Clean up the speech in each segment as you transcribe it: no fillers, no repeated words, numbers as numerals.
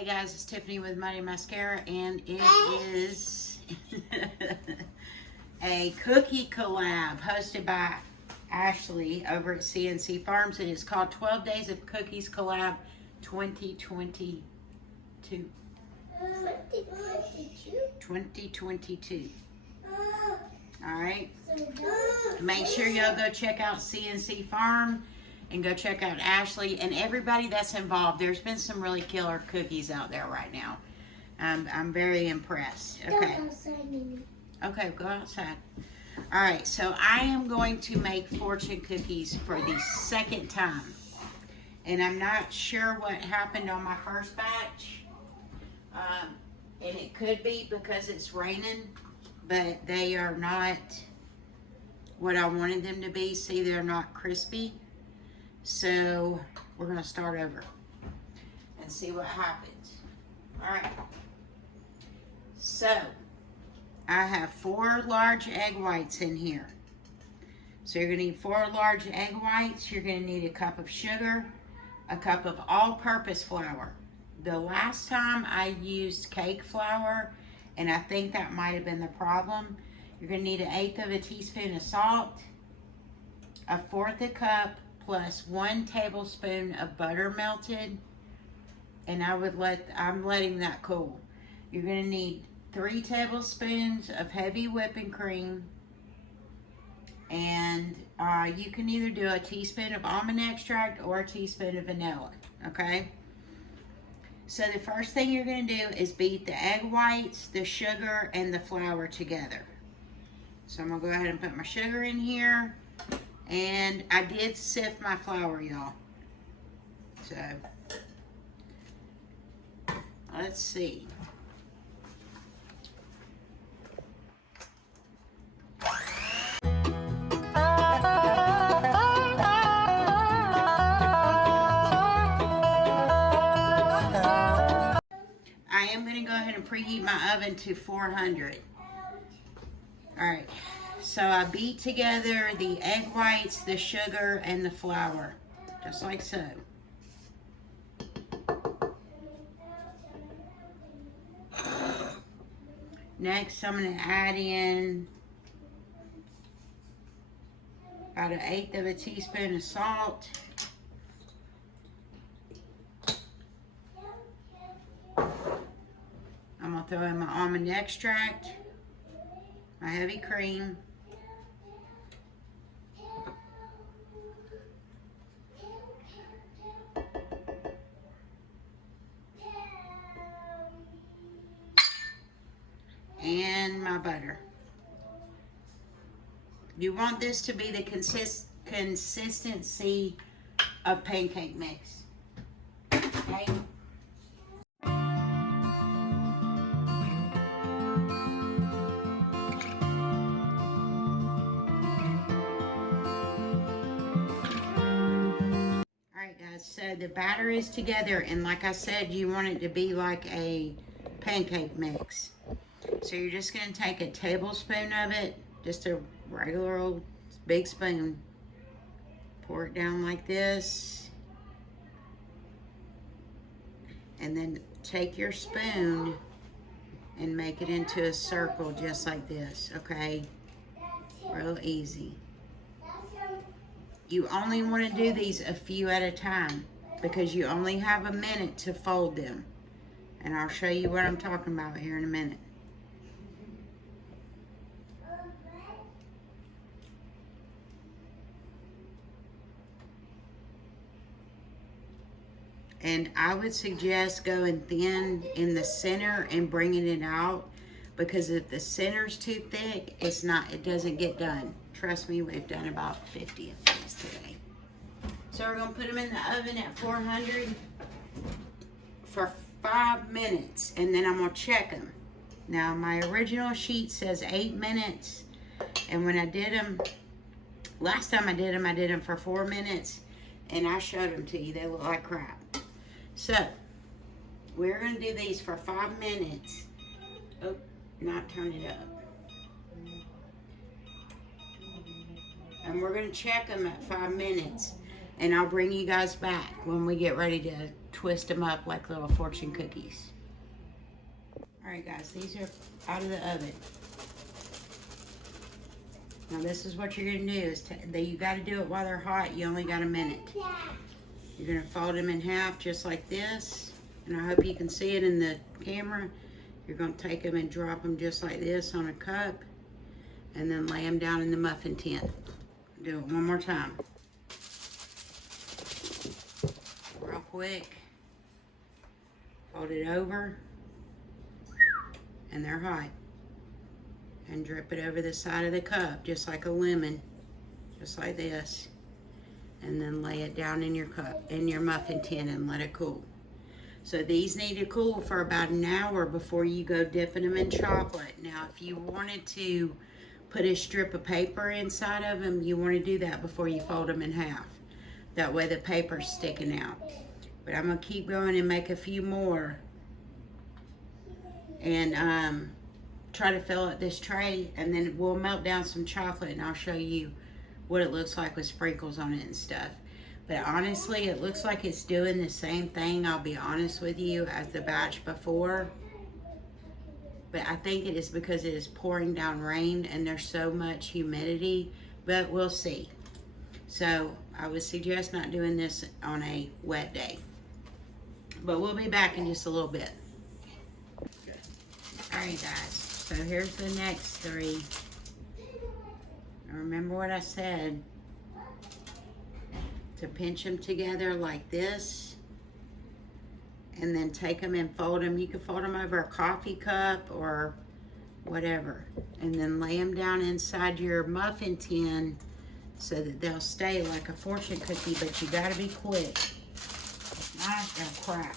Hey guys, it's Tiffany with Mighty Mascara, and it is a cookie collab hosted by Ashley over at CNC Farms. It is called 12 Days of Cookies Collab 2022. 2022. Alright. Make sure y'all go check out CNC Farm and go check out Ashley and everybody that's involved. There's been some really killer cookies out there right now. I'm very impressed. Okay. Okay, go outside. All right, so I am going to make fortune cookies for the second time. And I'm not sure what happened on my first batch. And it could be because it's raining, but they are not what I wanted them to be. See, they're not crispy. So we're gonna start over and see what happens. All right. So I have 4 large egg whites in here. So you're gonna need 4 large egg whites. You're gonna need a cup of sugar, a cup of all-purpose flour. The last time I used cake flour, and I think that might have been the problem. You're gonna need 1/8 of a teaspoon of salt, 1/4 a cup plus 1 tablespoon of butter melted, and I'm letting that cool. You're gonna need 3 tablespoons of heavy whipping cream, and you can either do a teaspoon of almond extract or a teaspoon of vanilla, okay? So the first thing you're gonna do is beat the egg whites, the sugar, and the flour together. So I'm gonna go ahead and put my sugar in here. And I did sift my flour, y'all. So, let's see. I am going to go ahead and preheat my oven to 400. All right. So I beat together the egg whites, the sugar, and the flour, just like so. Next, I'm going to add in about 1/8 of a teaspoon of salt. I'm going to throw in my almond extract, my heavy cream, and my butter. You want this to be the consistency of pancake mix. Okay? Alright guys, so the batter is together, and like I said, you want it to be like a pancake mix. So you're just going to take a tablespoon of it, just a regular old big spoon. Pour it down like this. And then take your spoon and make it into a circle just like this, okay? Real easy. You only want to do these a few at a time because you only have a minute to fold them. And I'll show you what I'm talking about here in a minute. And I would suggest going thin in the center and bringing it out, because if the center's too thick, it doesn't get done. Trust me, we've done about 50 of these today. So we're gonna put them in the oven at 400 for 5 minutes, and then I'm gonna check them. Now my original sheet says 8 minutes, and when I did them, last time I did them for 4 minutes, and I showed them to you. They look like crap. So, we're going to do these for 5 minutes. Oh, not turn it up. And we're going to check them at 5 minutes. And I'll bring you guys back when we get ready to twist them up like little fortune cookies. All right, guys, these are out of the oven. Now this is what you're gonna do, is you gotta do it while they're hot. You only got a minute. You're gonna fold them in half just like this. And I hope you can see it in the camera. You're gonna take them and drop them just like this on a cup. And then lay them down in the muffin tin. Do it one more time. Real quick. Fold it over. And they're hot. And drip it over the side of the cup, just like a lemon, just like this. And then lay it down in your cup, in your muffin tin, and let it cool. So these need to cool for about an hour before you go dipping them in chocolate. Now, if you wanted to put a strip of paper inside of them, you want to do that before you fold them in half. That way the paper's sticking out. But I'm gonna keep going and make a few more. And try to fill up this tray, and then we'll melt down some chocolate and I'll show you what it looks like with sprinkles on it and stuff. But honestly, it looks like it's doing the same thing, I'll be honest with you, as the batch before. But I think it is because it is pouring down rain and there's so much humidity, but we'll see. So I would suggest not doing this on a wet day. But we'll be back in just a little bit. All right, guys. So here's the next three. Now remember what I said. To pinch them together like this. And then take them and fold them. You can fold them over a coffee cup or whatever. And then lay them down inside your muffin tin so that they'll stay like a fortune cookie. But you gotta be quick. If not, they'll crack.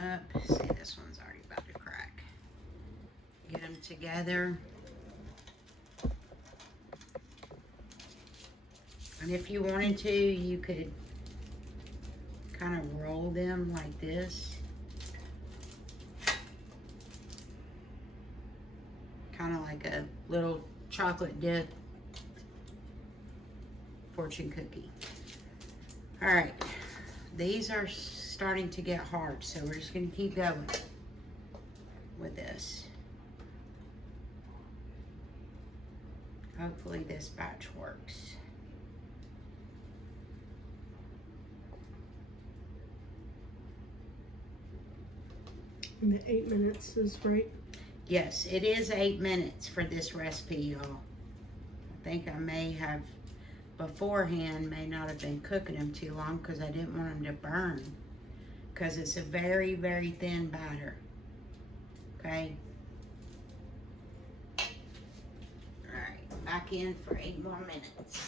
Up. See, this one's already about to crack. Get them together. And if you wanted to, you could kind of roll them like this. Kind of like a little chocolate dip fortune cookie. All right, these are starting to get hard, so we're just going to keep going with this. Hopefully this batch works. And the 8 minutes is right? Yes, it is 8 minutes for this recipe, y'all. I think I may have beforehand, may not have been cooking them too long because I didn't want them to burn. Because it's a very, very thin batter. Okay? Alright, back in for 8 more minutes.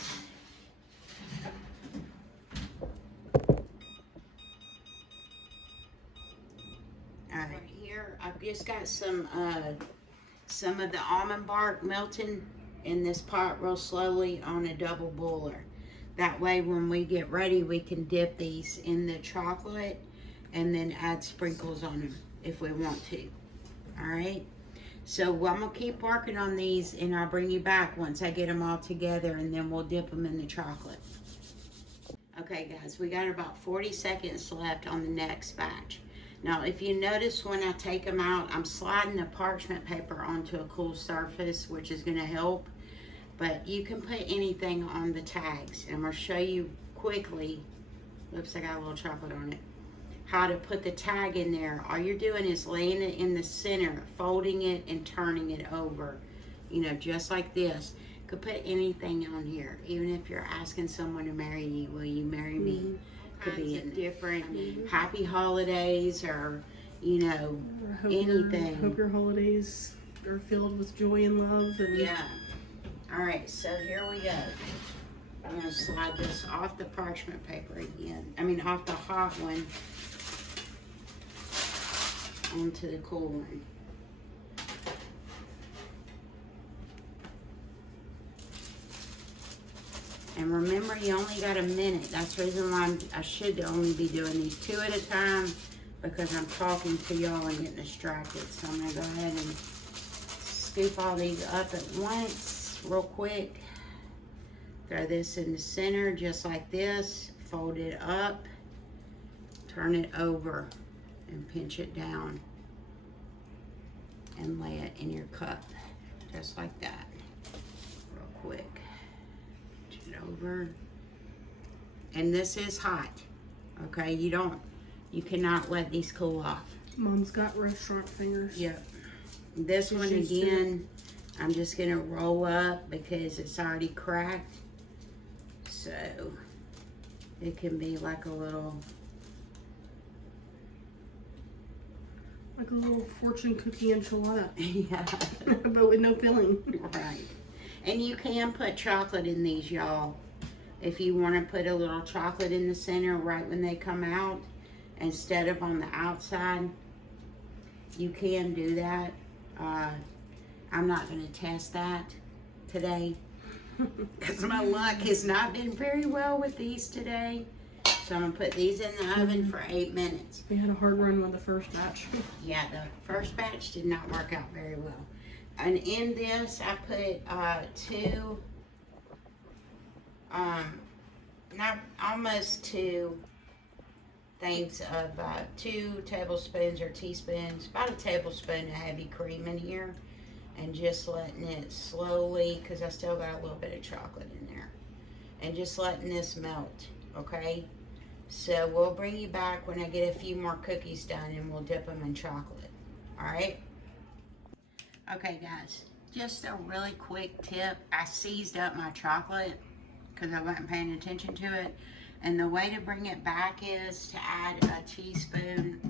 Alright, here I've just got some of the almond bark melting in this pot real slowly on a double boiler. That way when we get ready, we can dip these in the chocolate and then add sprinkles on them if we want to. All right, so I'm gonna keep working on these and I'll bring you back once I get them all together, and then we'll dip them in the chocolate. Okay guys, we got about 40 seconds left on the next batch. Now if you notice when I take them out, I'm sliding the parchment paper onto a cool surface, which is gonna help. But you can put anything on the tags, and I'm gonna show you quickly, oops, I got a little chocolate on it, how to put the tag in there. All you're doing is laying it in the center, folding it and turning it over, you know, just like this. Could put anything on here, even if you're asking someone to marry you, will you marry me? Could be in different happy holidays, or you know, anything. Hope your holidays are filled with joy and love. And yeah. All right, so here we go. I'm gonna slide this off the parchment paper again. I mean, off the hot one onto the cool one. And remember, you only got a minute. That's the reason why I should only be doing these 2 at a time, because I'm talking to y'all and getting distracted. So I'm gonna go ahead and scoop all these up at once real quick. Throw this in the center just like this. Fold it up. Turn it over and pinch it down. And lay it in your cup. Just like that. Real quick. Pinch it over. And this is hot. Okay, you cannot let these cool off. Mom's got restaurant fingers. Yep. This one again, I'm just gonna roll up because it's already cracked. So it can be like a little fortune cookie enchilada. yeah. But with no filling. Right. And you can put chocolate in these, y'all. If you want to put a little chocolate in the center right when they come out instead of on the outside, you can do that. I'm not going to test that today because my luck has not been very well with these today. So I'm going to put these in the oven for 8 minutes. We had a hard run with the first batch. Yeah, the first batch did not work out very well. And in this, I put 2, almost 2 things of 2 tablespoons or teaspoons, about a tablespoon of heavy cream in here. And just letting it slowly, because I still got a little bit of chocolate in there. And just letting this melt, okay? So we'll bring you back when I get a few more cookies done and we'll dip them in chocolate, all right? Okay, guys, just a really quick tip. I seized up my chocolate because I wasn't paying attention to it. And the way to bring it back is to add a teaspoon,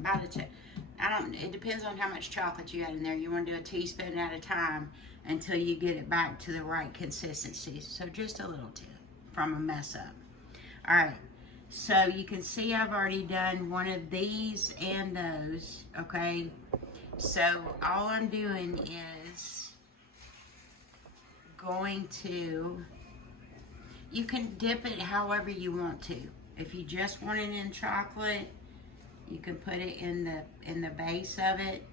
it depends on how much chocolate you add in there. You want to do a teaspoon at a time until you get it back to the right consistency. So just a little tip from a mess up. All right, so you can see I've already done one of these and those, okay? So all I'm doing is going to, you can dip it however you want to. If you just want it in chocolate, you can put it in the base of it.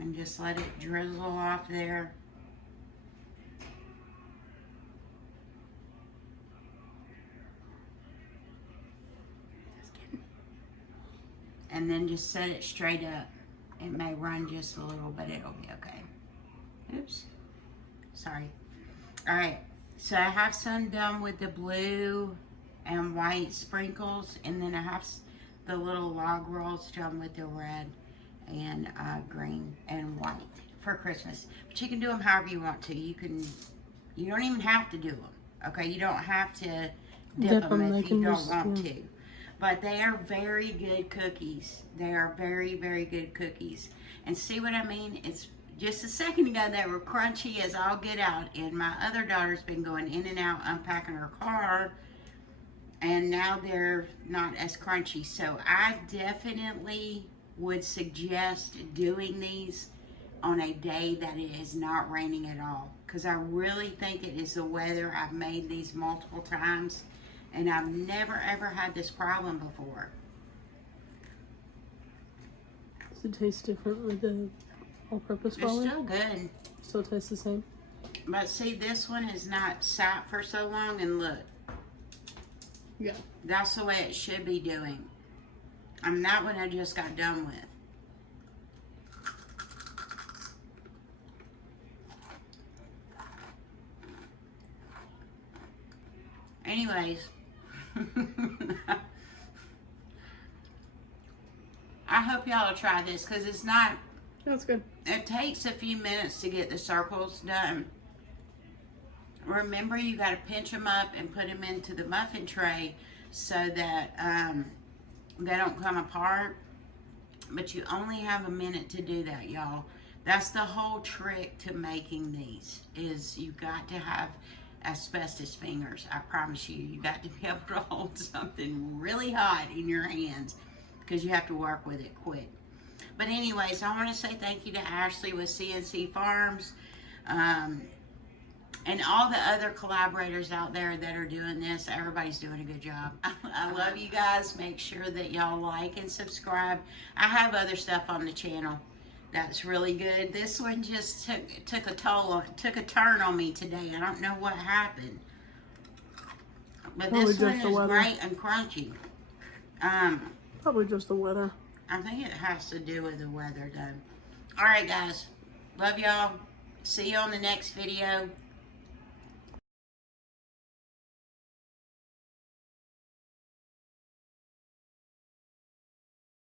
And just let it drizzle off there. And then just set it straight up. It may run just a little, but it'll be okay. Oops. Sorry. All right. So I have some done with the blue and white sprinkles. And then I have the little log rolls done with the red and green and white for Christmas. But you can do them however you want to. You don't even have to do them. Okay. You don't have to dip them if you don't want to. But they are very good cookies. They are very, very good cookies. And see what I mean? It's just a second ago they were crunchy as all get out. And my other daughter's been going in and out unpacking her car. And now they're not as crunchy. So I definitely would suggest doing these on a day that it is not raining at all. Because I really think it is the weather. I've made these multiple times. And I've never ever had this problem before. Does it taste different with the all-purpose flour? It's still good. Still tastes the same? But see, this one is not sat for so long, and look. Yeah. That's the way it should be doing. I mean, that one I just got done with. Anyways. I hope y'all will try this because it's not. That's good. It takes a few minutes to get the circles done. Remember, you got to pinch them up and put them into the muffin tray so that they don't come apart. But you only have a minute to do that, y'all. That's the whole trick to making these. Is you got to have asbestos fingers. I promise you, you got to be able to hold something really hot in your hands because you have to work with it quick. But anyways, I want to say thank you to Ashley with CNC Farms and all the other collaborators out there that are doing this. Everybody's doing a good job. I love you guys. Make sure that y'all like and subscribe. I have other stuff on the channel That's really good. This one just took a turn on me today. I don't know what happened. But Probably this one just the is weather. great and crunchy. Probably just the weather. I think it has to do with the weather, though. All right, guys. Love y'all. See you on the next video.